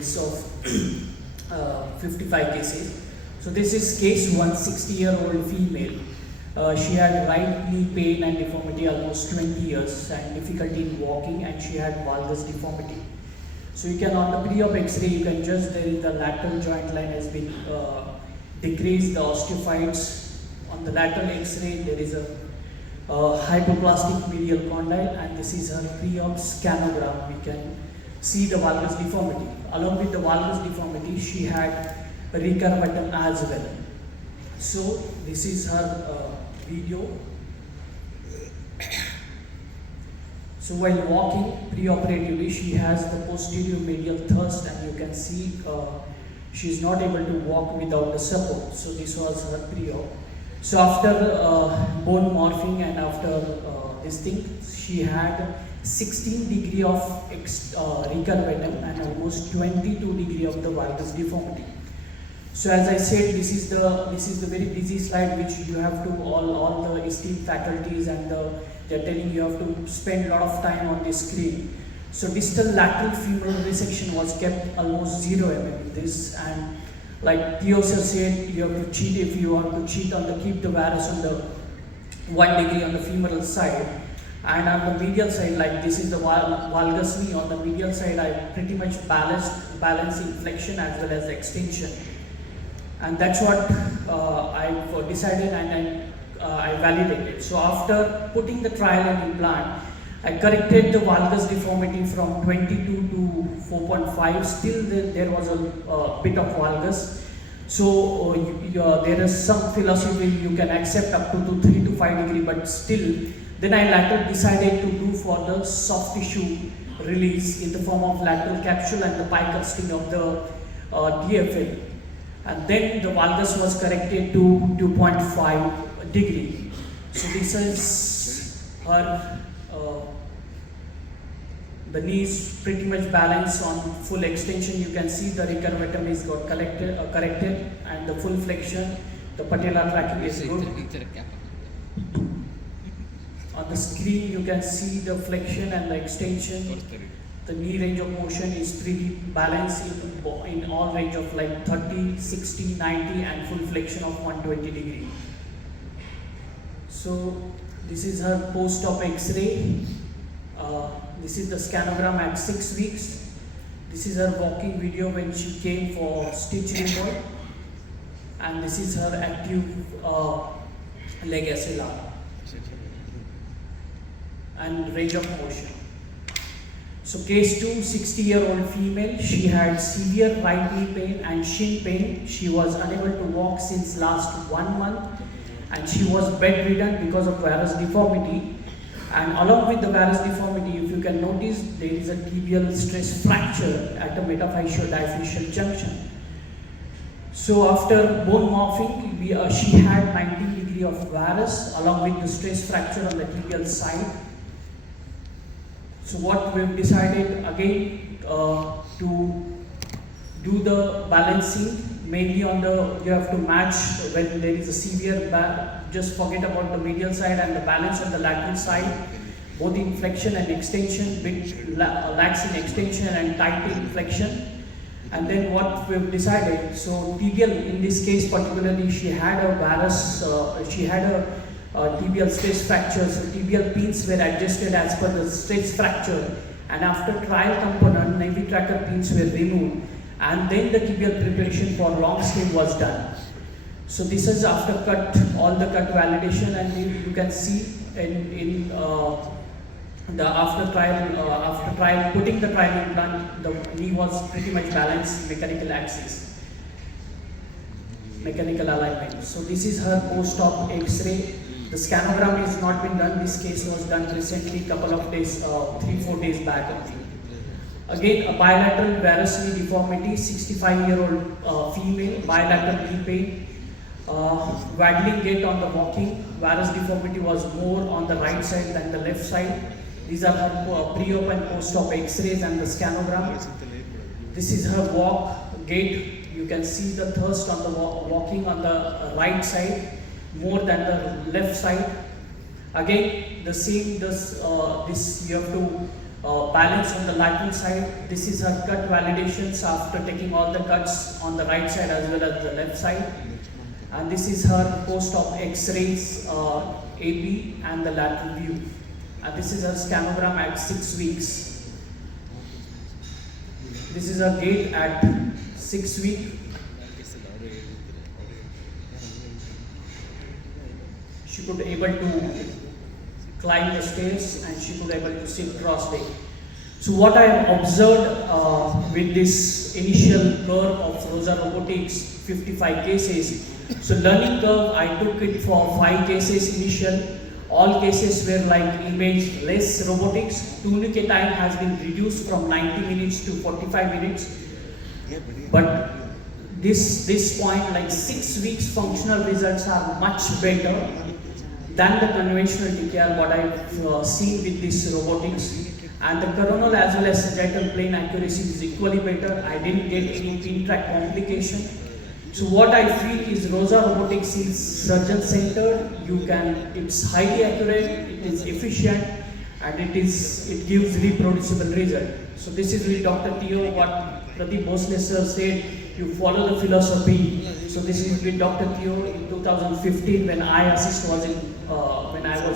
mix of 55 cases. So this is case 1, 60-year-old female. She had right knee pain and deformity almost 20 years and difficulty in walking, and she had valgus deformity. So you can, on the pre-op X-ray, you can just, there is the lateral joint line has been decreased, the osteophytes. On the lateral X-ray, there is a hypoplastic medial condyle, and this is her pre-op scanogram. We can see the valgus deformity. Along with the valgus deformity, she had a recurvatum as well. So this is her video. So while walking pre-operatively, she has the posterior medial thrust, and you can see she is not able to walk without the support. So this was her pre-op. So after bone morphing and after this thing, she had 16 degree of recurvatum and almost 22 degree of the valgus deformity. So as I said, this is the very busy slide which you have to all the esteemed faculties and they're telling you have to spend a lot of time on this screen. So distal lateral femoral resection was kept almost 0 mm in this, and like Theo sir said, you have to cheat if you want to cheat on the keep the varus on the 1 degree on the femoral side. And on the medial side, like this is the valgus knee, on the medial side I pretty much balancing flexion as well as extension. And that's what I decided, and I validated. So after putting the trial and implant, I corrected the valgus deformity from 22 to 4.5. Still there was a bit of valgus. So there is some philosophy you can accept up to 3 to 5 degree, but still, then I later decided to do for the soft tissue release in the form of lateral capsule and the pie casting of the DFL. And then the valgus was corrected to 2.5 degree. So this is her, the knee is pretty much balanced on full extension. You can see the recurvatum is got corrected and the full flexion, the patellar tracking is good. On the screen you can see the flexion and the extension. The knee range of motion is pretty balanced in all range of like 30, 60, 90 and full flexion of 120 degree. So this is her post-op X-ray. This is the scanogram at 6 weeks. This is her walking video when she came for stitch removal. And this is her active leg SLR and range of motion. So case 2, 60-year-old female. She had severe right knee pain and shin pain. She was unable to walk since last 1 month, and she was bedridden because of varus deformity. And along with the varus deformity, if you can notice, there is a tibial stress fracture at the metaphyseal-diaphyseal junction. So after bone morphing, she had 19 degree of varus along with the stress fracture on the tibial side. So what we've decided again to do the balancing mainly on the, you have to match when there is a severe, just forget about the medial side and the balance on the lateral side, both in flexion and extension, bit lax in extension and tight in flexion. And then what we've decided, so tibial in this case particularly, she had a varus, she had a tibial stress fracture, so tibial pins were adjusted as per the stress fracture, and after trial component, Navy tracker pins were removed, and then the tibial preparation for long stem was done. So this is after cut, all the cut validation, and you can see in the after trial, putting the trial implant, the knee was pretty much balanced, mechanical axis, mechanical alignment. So this is her post-op X-ray. The scanogram has not been done. This case was done recently, couple of days, 3-4 days back only. Again, a bilateral varus knee deformity, 65-year-old female, bilateral knee pain, waddling gait on the walking. Varus deformity was more on the right side than the left side. These are her pre-op and post-op X-rays and the scanogram. This is her walk gait. You can see the thrust on the walking on the right side more than the left side. Again, the same, this you have to balance on the lateral side. This is her cut validations after taking all the cuts on the right side as well as the left side. And this is her post-op X-rays, AB and the lateral view. And this is her scanogram at 6 weeks. This is her gait at 6 weeks. She could able to climb the stairs and she could able to sit cross-legged. So what I have observed with this initial curve of Rosa Robotics, 55 cases. So learning curve, I took it for 5 cases initial. All cases were like image less robotics. Tourniquet time has been reduced from 90 minutes to 45 minutes. But this point, like 6 weeks functional results are much better than the conventional TKR what I've seen with this robotics. And the coronal as well as sagittal plane accuracy is equally better. I didn't get any pin track complication. So what I feel is Rosa Robotics is surgeon centered. It's highly accurate, it is efficient, and it gives reproducible result. So this is really Dr. Theo, what Pradeep Bhosle sir said, you follow the philosophy. So this is with Dr. Theo in 2015 when I was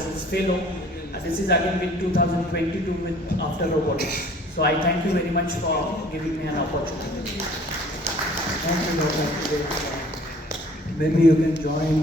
his fellow. And this is again with 2022 with After Robotics. So I thank you very much for giving me an opportunity. Thank you, Dr. Maybe you can join